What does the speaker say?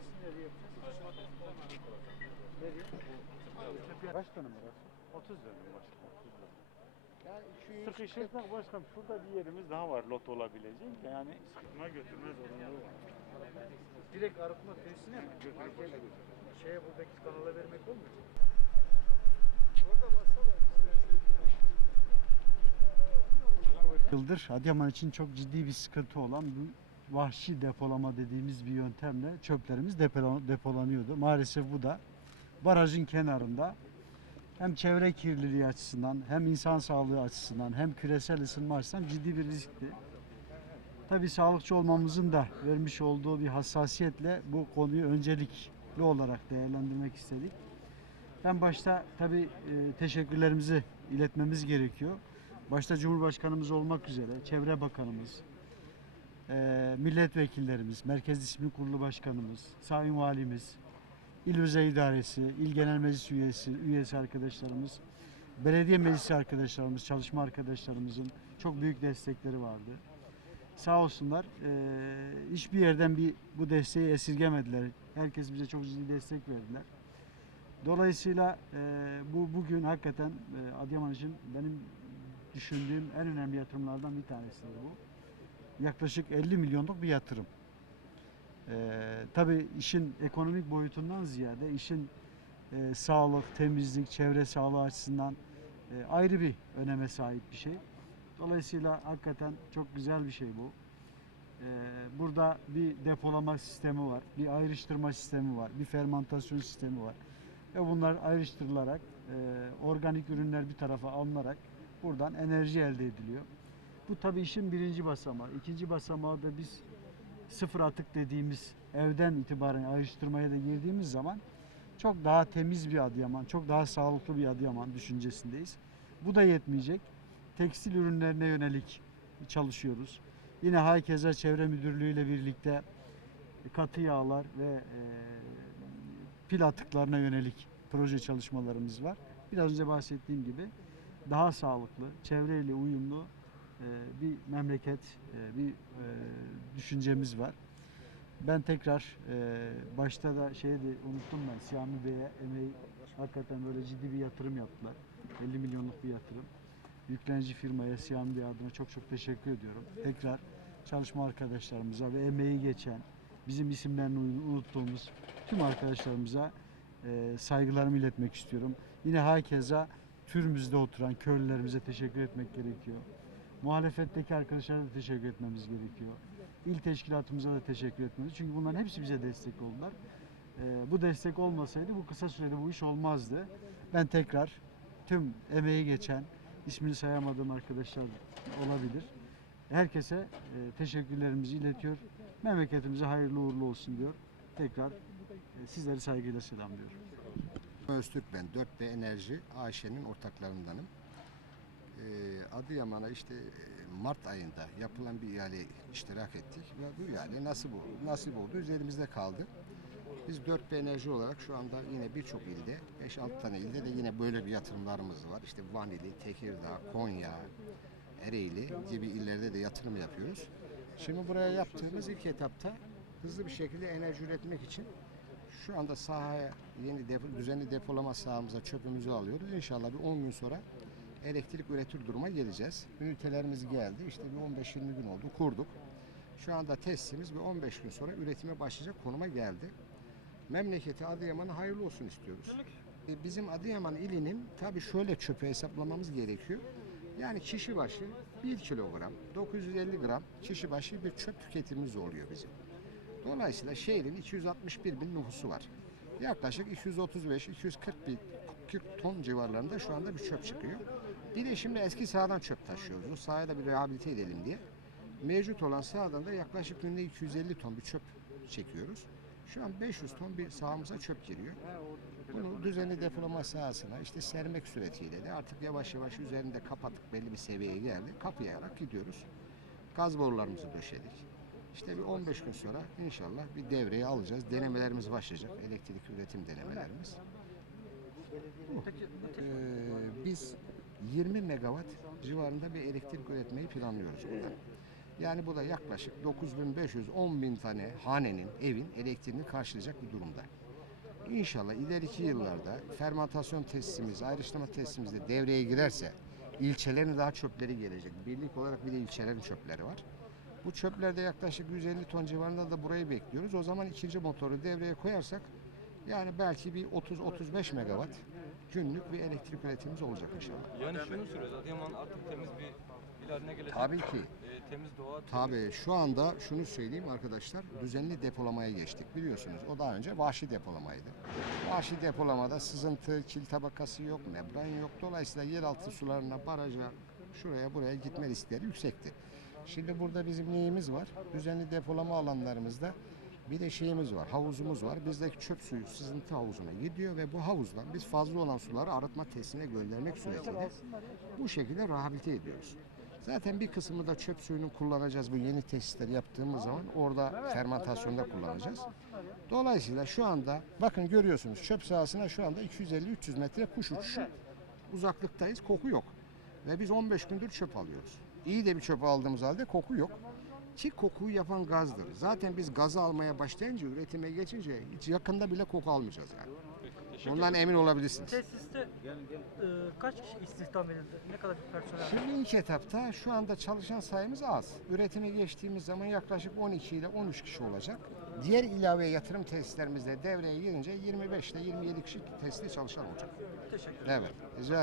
tesisini nereye yapacağız? Nereye? Kaç dönüm orası? 30 dönüm başkanım. 30 dönüm. Yani şu Sıkışırsak başkanım şurada bir yerimiz daha var lot olabilecek. Yani sıkıntına götürmez oranı var. direkt arıtma tesisine mi? Götürüp başa götürür. Şeye buradaki kanala vermek olmuyor mu? yıldır Adıyaman için çok ciddi bir sıkıntı olan bu vahşi depolama dediğimiz bir yöntemle çöplerimiz depola- depolanıyordu. Maalesef bu da barajın kenarında hem çevre kirliliği açısından hem insan sağlığı açısından hem küresel ısınma açısından ciddi bir riskti. Tabii sağlıkçı olmamızın da vermiş olduğu bir hassasiyetle bu konuyu öncelikli olarak değerlendirmek istedik. Ben başta tabii e, teşekkürlerimizi iletmemiz gerekiyor. Başta Cumhurbaşkanımız olmak üzere Çevre Bakanımız, e, milletvekillerimiz, Merkez Disiplin Kurulu Başkanımız, Sayın Valimiz, İl Özel İdaresi, İl Genel Meclis üyesi, üyesi arkadaşlarımız, belediye meclisi arkadaşlarımız, çalışma arkadaşlarımızın çok büyük destekleri vardı. Sağ olsunlar. e, hiçbir yerden bir bu desteği esirgemediler. Herkes bize çok ciddi destek verdiler. Dolayısıyla e, bu bugün hakikaten e, Adıyaman için benim düşündüğüm en önemli yatırımlardan bir tanesidir bu. Yaklaşık 50 milyonluk bir yatırım. Ee, tabii işin ekonomik boyutundan ziyade işin e, sağlık, temizlik, çevre sağlığı açısından e, ayrı bir öneme sahip bir şey. Dolayısıyla hakikaten çok güzel bir şey bu. Ee, burada bir depolama sistemi var, bir ayrıştırma sistemi var, bir fermantasyon sistemi var. Ve bunlar ayrıştırılarak, e, organik ürünler bir tarafa alınarak buradan enerji elde ediliyor. Bu tabii işin birinci basamağı. İkinci basamağı da biz sıfır atık dediğimiz evden itibaren ayrıştırmaya da girdiğimiz zaman çok daha temiz bir Adıyaman, çok daha sağlıklı bir Adıyaman düşüncesindeyiz. Bu da yetmeyecek. Tekstil ürünlerine yönelik çalışıyoruz. Yine Hakeza Çevre Müdürlüğü ile birlikte katı yağlar ve e, pil atıklarına yönelik proje çalışmalarımız var. Biraz önce bahsettiğim gibi daha sağlıklı, çevreyle uyumlu bir memleket, e, bir e, düşüncemiz var. Ben tekrar e, başta da şeyi de unuttum ben Siyami Bey'e emeği hakikaten böyle ciddi bir yatırım yaptılar. 50 milyonluk bir yatırım. Yüklenici firmaya Siyami Bey adına çok çok teşekkür ediyorum. Tekrar çalışma arkadaşlarımıza ve emeği geçen, bizim isimlerini unuttuğumuz tüm arkadaşlarımıza saygılarımı iletmek istiyorum. Yine hakeza türümüzde oturan köylülerimize teşekkür etmek gerekiyor. Muhalefetteki arkadaşlara da teşekkür etmemiz gerekiyor. İl teşkilatımıza da teşekkür etmemiz. Çünkü bunların hepsi bize destek oldular. E, bu destek olmasaydı bu kısa sürede bu iş olmazdı. Ben tekrar tüm emeği geçen, ismini sayamadığım arkadaşlar olabilir. Herkese e, teşekkürlerimizi iletiyor. Memleketimize hayırlı uğurlu olsun diyor. Tekrar e, sizleri saygıyla selamlıyorum. Öztürk ben. 4B Enerji AŞ'nin ortaklarındanım. Ee, Adıyaman'a işte e, Mart ayında yapılan bir ihale iştirak ettik ve bu ihale nasip oldu. Nasip oldu. Üzerimizde kaldı. Biz 4B Enerji olarak şu anda yine birçok ilde, 5-6 tane ilde de yine böyle bir yatırımlarımız var. İşte Vanili, Tekirdağ, Konya, Ereğli gibi illerde de yatırım yapıyoruz. Şimdi buraya yaptığımız ilk etapta hızlı bir şekilde enerji üretmek için şu anda sahaya yeni depo, düzenli depolama sahamıza çöpümüzü alıyoruz. İnşallah bir 10 gün sonra elektrik üretir duruma geleceğiz. Ünitelerimiz geldi. İşte bir 15-20 gün oldu. Kurduk. Şu anda testimiz ve 15 gün sonra üretime başlayacak konuma geldi. Memleketi Adıyaman'a hayırlı olsun istiyoruz. E, Bizim Adıyaman ilinin tabii şöyle çöpe hesaplamamız gerekiyor. Yani kişi başı 1 kilogram, 950 gram kişi başı bir çöp tüketimimiz oluyor bizim. Dolayısıyla şehrin 261 bin nüfusu var. Yaklaşık 235-240 bin 40 ton civarlarında şu anda bir çöp çıkıyor. Bir de şimdi eski sahadan çöp taşıyoruz. Bu sahayı da bir rehabilite edelim diye. Mevcut olan sahadan da yaklaşık günde 250 ton bir çöp çekiyoruz. Şu an 500 ton bir sahamıza çöp giriyor. Bunu düzenli depolama sahasına işte sermek suretiyle de artık yavaş yavaş üzerinde kapattık belli bir seviyeye geldi. Kapayarak gidiyoruz. Gaz borularımızı döşedik. İşte bir 15 gün sonra inşallah bir devreye alacağız. Denemelerimiz başlayacak. Elektrik üretim denemelerimiz. Ee, biz 20 megawatt civarında bir elektrik üretmeyi planlıyoruz buradan. Yani bu da yaklaşık 9500-10 bin tane hanenin, evin elektriğini karşılayacak bir durumda. İnşallah ileriki yıllarda fermentasyon testimiz, ayrıştırma testimiz de devreye girerse ilçelerin daha çöpleri gelecek. Birlik olarak bir de ilçelerin çöpleri var. Bu çöplerde yaklaşık 150 ton civarında da burayı bekliyoruz. O zaman ikinci motoru devreye koyarsak yani belki bir 30-35 megawatt günlük bir elektrik üretimimiz olacak inşallah. Yani şunu soruyoruz. Adıyaman artık temiz bir il haline gelecek. Tabii ki. Ee, temiz doğa. Tabii şu anda şunu söyleyeyim arkadaşlar düzenli depolamaya geçtik biliyorsunuz. O daha önce vahşi depolamaydı. Vahşi depolamada sızıntı, kil tabakası yok, membran yok. Dolayısıyla yeraltı sularına, baraja, şuraya buraya gitme riskleri yüksekti. Şimdi burada bizim neyimiz var? Düzenli depolama alanlarımızda bir de şeyimiz var, havuzumuz var. Bizdeki çöp suyu sızıntı havuzuna gidiyor ve bu havuzdan biz fazla olan suları arıtma testine göndermek suretiyle bu şekilde rehabilite ediyoruz. Zaten bir kısmını da çöp suyunu kullanacağız bu yeni tesisleri yaptığımız zaman orada fermentasyonda kullanacağız. Dolayısıyla şu anda bakın görüyorsunuz çöp sahasına şu anda 250-300 metre kuş uçuşu uzaklıktayız koku yok. Ve biz 15 gündür çöp alıyoruz. İyi de bir çöp aldığımız halde koku yok. Ki kokuyu yapan gazdır. Zaten biz gazı almaya başlayınca, üretime geçince hiç yakında bile koku almayacağız yani. Ondan emin olabilirsiniz. Tesiste e, kaç kişi istihdam edildi? Ne kadar bir personel? Şimdi ilk etapta şu anda çalışan sayımız az. Üretime geçtiğimiz zaman yaklaşık 12 ile 13 kişi olacak. Diğer ilave yatırım tesislerimizde devreye girince 25 ile 27 kişi tesiste çalışan olacak. Teşekkür ederim. Evet, rica ederim.